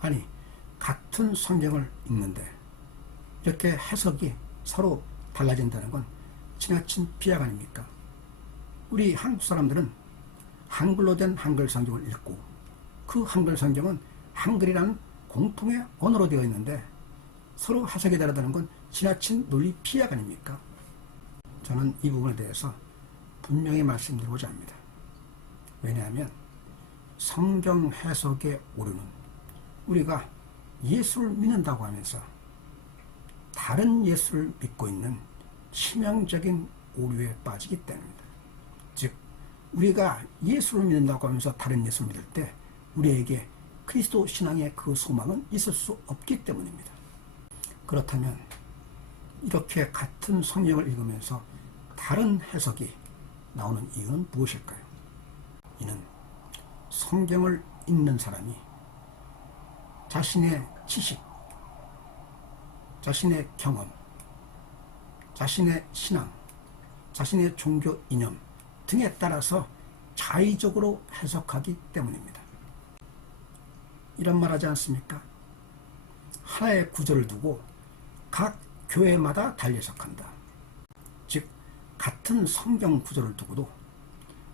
아니 같은 성경을 읽는데 이렇게 해석이 서로 달라진다는 건 지나친 비약 아닙니까? 우리 한국 사람들은 한글로 된 한글 성경을 읽고 그 한글 성경은 한글이라는 공통의 언어로 되어 있는데 서로 해석이 다르다는 건 지나친 논리 피약 아닙니까? 저는 이 부분에 대해서 분명히 말씀드리고자 합니다. 왜냐하면 성경 해석의 오류는 우리가 예수를 믿는다고 하면서 다른 예수를 믿고 있는 치명적인 오류에 빠지기 때문입니다. 즉, 우리가 예수를 믿는다고 하면서 다른 예수를 믿을 때 우리에게 그리스도 신앙의 그 소망은 있을 수 없기 때문입니다. 그렇다면 이렇게 같은 성경을 읽으면서 다른 해석이 나오는 이유는 무엇일까요? 이는 성경을 읽는 사람이 자신의 지식, 자신의 경험, 자신의 신앙, 자신의 종교 이념 등에 따라서 자의적으로 해석하기 때문입니다. 이런 말 하지 않습니까? 하나의 구절을 두고 각 교회마다 달리 해석한다. 즉, 같은 성경 구절을 두고도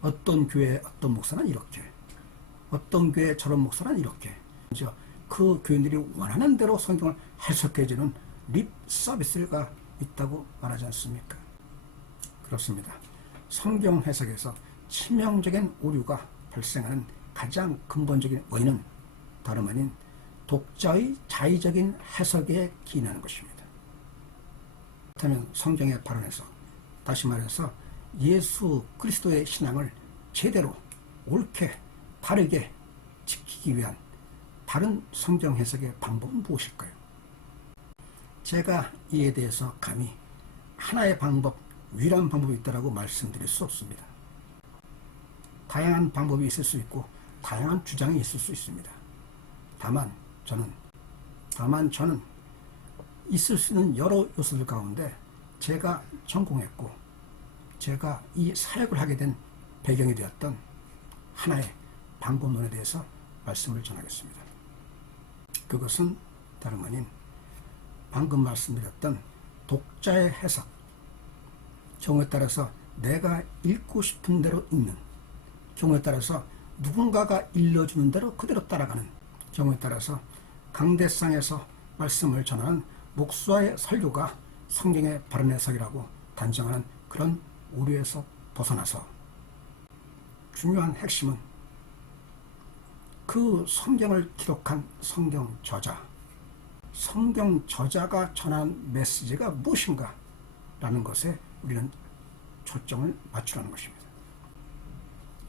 어떤 교회 어떤 목사는 이렇게, 어떤 교회 저런 목사는 이렇게, 그 교인들이 원하는 대로 성경을 해석해주는 립 서비스가 있다고 말하지 않습니까? 그렇습니다. 성경 해석에서 치명적인 오류가 발생하는 가장 근본적인 원인은 다름 아닌 독자의 자의적인 해석에 기인하는 것입니다. 그렇다면 성경의 발언에서 다시 말해서 예수 그리스도의 신앙을 제대로 옳게 바르게 지키기 위한 다른 성경 해석의 방법은 무엇일까요? 제가 이에 대해서 감히 하나의 방법, 유일한 방법이 있다고 말씀드릴 수 없습니다. 다양한 방법이 있을 수 있고 다양한 주장이 있을 수 있습니다. 다만 저는 다만 저는 있을 수 있는 여러 요소들 가운데 제가 전공했고 제가 이 사역을 하게 된 배경이 되었던 하나의 방법론에 대해서 말씀을 전하겠습니다. 그것은 다름 아닌 방금 말씀드렸던 독자의 해석, 경우에 따라서 내가 읽고 싶은 대로 읽는, 경우에 따라서 누군가가 일러주는 대로 그대로 따라가는, 경우에 따라서 강대상에서 말씀을 전하는 목수와의 설교가 성경의 바른 해석이라고 단정하는 그런 오류에서 벗어나서. 중요한 핵심은 그 성경을 기록한 성경 저자, 성경 저자가 전한 메시지가 무엇인가 라는 것에 우리는 초점을 맞추라는 것입니다.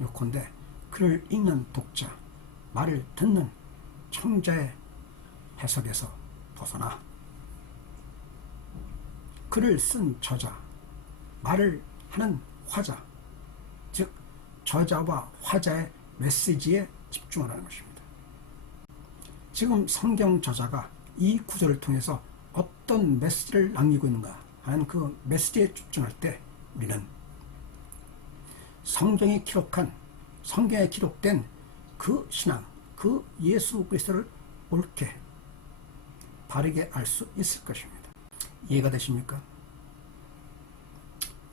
요컨대 글을 읽는 독자, 말을 듣는 청자의 해석에서 벗어나 글을 쓴 저자, 말을 하는 화자, 즉 저자와 화자의 메시지에 집중하라는 것입니다. 지금 성경 저자가 이 구절을 통해서 어떤 메시지를 남기고 있는가 하는 그 메시지에 집중할 때 우리는 성경이 기록한 성경에 기록된 그 신앙, 그 예수 그리스도를 옳게 바르게 알 수 있을 것입니다. 이해가 되십니까?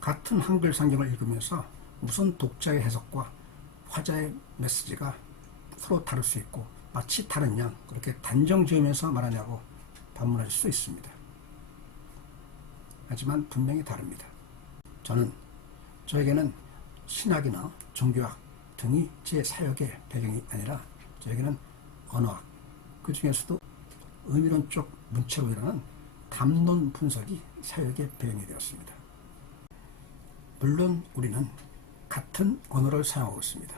같은 한글 성경을 읽으면서 무슨 독자의 해석과 화자의 메시지가 서로 다를 수 있고 마치 다른 양 그렇게 단정 지으면서 말하냐고 반문할 수 있습니다. 하지만 분명히 다릅니다. 저는 저에게는 신학이나 종교학 등이 제 사역의 배경이 아니라 저에게는 언어학 그 중에서도 의미론적 문체로 일어나는 담론 분석이 사역의 배경이 되었습니다. 물론 우리는 같은 언어를 사용하고 있습니다.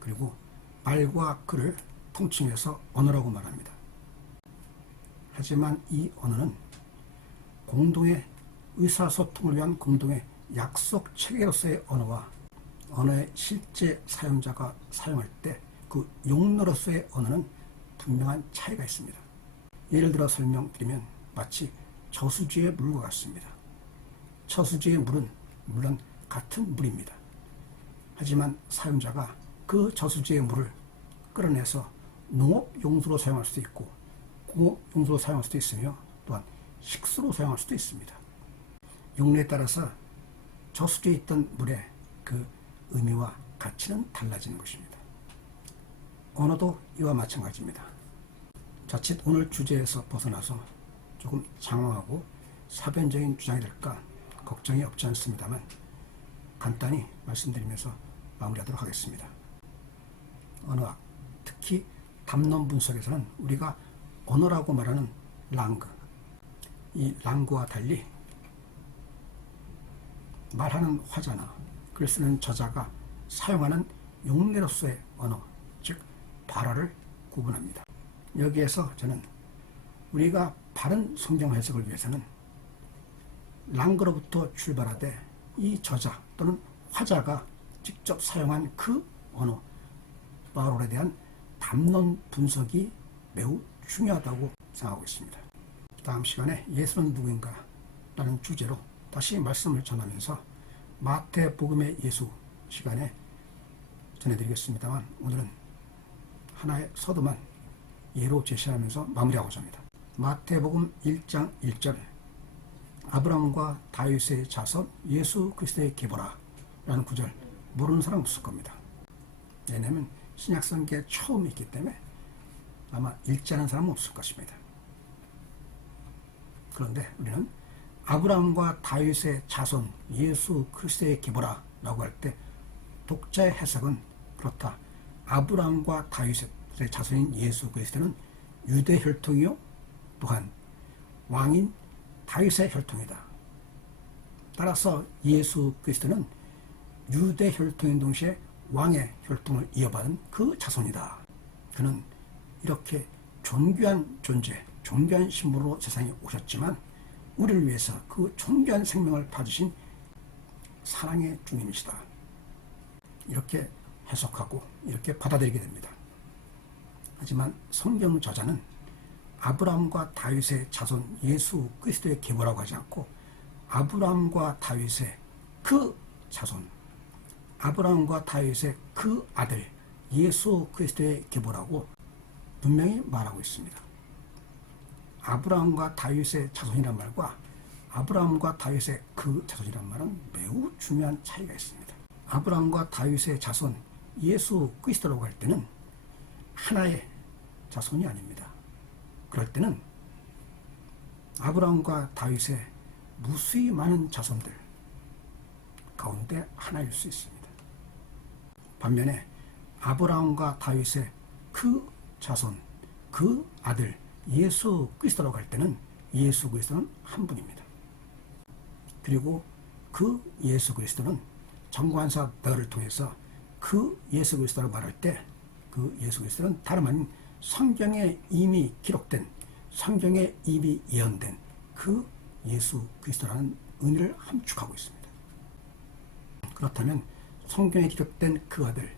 그리고 말과 글을 통칭해서 언어라고 말합니다. 하지만 이 언어는 공동의 의사소통을 위한 공동의 약속 체계로서의 언어와 언어의 실제 사용자가 사용할 때 그 용어로서의 언어는 분명한 차이가 있습니다. 예를 들어 설명드리면 마치 저수지의 물과 같습니다. 저수지의 물은 물론 같은 물입니다. 하지만 사용자가 그 저수지의 물을 끌어내서 농업 용수로 사용할 수도 있고 공용수로 사용할 수도 있으며 또한 식수로 사용할 수도 있습니다. 용례에 따라서 저수지에 있던 물의 그 의미와 가치는 달라지는 것입니다. 언어도 이와 마찬가지입니다. 자칫 오늘 주제에서 벗어나서 조금 장황하고 사변적인 주장이 될까 걱정이 없지 않습니다만 간단히 말씀드리면서 마무리하도록 하겠습니다. 언어학, 특히 담론 분석에서는 우리가 언어라고 말하는 랑그, 이 랑그와 달리 말하는 화자나 글 쓰는 저자가 사용하는 용례로서의 언어, 즉 발화를 구분합니다. 여기에서 저는 우리가 바른 성경 해석을 위해서는 랑그로부터 출발하되 이 저자 또는 화자가 직접 사용한 그 언어, 바울에 대한 담론 분석이 매우 중요하다고 생각하고 있습니다. 다음 시간에 예수는 누구인가? 라는 주제로 다시 말씀을 전하면서 마태복음의 예수 시간에 전해드리겠습니다만 오늘은 하나의 서두만 예로 제시하면서 마무리하고자 합니다. 마태복음 1장 1절 아브라함과 다윗의 자손 예수 그리스도의 계보라 라는 구절 모르는 사람 없을 겁니다. 왜냐하면 신약성경에 처음 있기 때문에 아마 읽지 않은 사람은 없을 것입니다. 그런데 우리는 아브라함과 다윗의 자손 예수 그리스도의 계보라 라고 할 때 독자의 해석은 그렇다. 아브라함과 다윗의 자손인 예수 그리스도는 유대 혈통이요 또한 왕인 다윗의 혈통이다. 따라서 예수 그리스도는 유대 혈통인 동시에 왕의 혈통을 이어받은 그 자손이다. 그는 이렇게 존귀한 존재, 존귀한 신분으로 세상에 오셨지만 우리를 위해서 그 존귀한 생명을 받으신 사랑의 주님이시다. 이렇게 해석하고 이렇게 받아들이게 됩니다. 하지만 성경 저자는 아브라함과 다윗의 자손 예수 그리스도의 계보라고 하지 않고 아브라함과 다윗의 그 자손 아브라함과 다윗의 그 아들 예수 그리스도의 계보라고 분명히 말하고 있습니다. 아브라함과 다윗의 자손이란 말과 아브라함과 다윗의 그 자손이란 말은 매우 중요한 차이가 있습니다. 아브라함과 다윗의 자손 예수 그리스도라고 할 때는 하나의 자손이 아닙니다. 그럴 때는 아브라함과 다윗의 무수히 많은 자손들 가운데 하나일 수 있습니다. 반면에 아브라함과 다윗의 그 자손, 그 아들 예수 그리스도라고 할 때는 예수 그리스도는 한 분입니다. 그리고 그 예수 그리스도는 정관사 너를 통해서 그 예수 그리스도를 말할 때 그 예수 그리스도는 다름 아닌 성경에 이미 기록된 성경에 이미 예언된 그 예수 그리스도라는 의미를 함축하고 있습니다. 그렇다면 성경에 기록된 그 아들,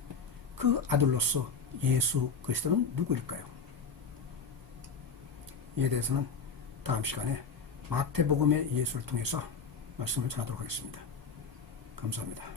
그 아들로서 예수 그리스도는 누구일까요? 이에 대해서는 다음 시간에 마태복음의 예수를 통해서 말씀을 전하도록 하겠습니다. 감사합니다.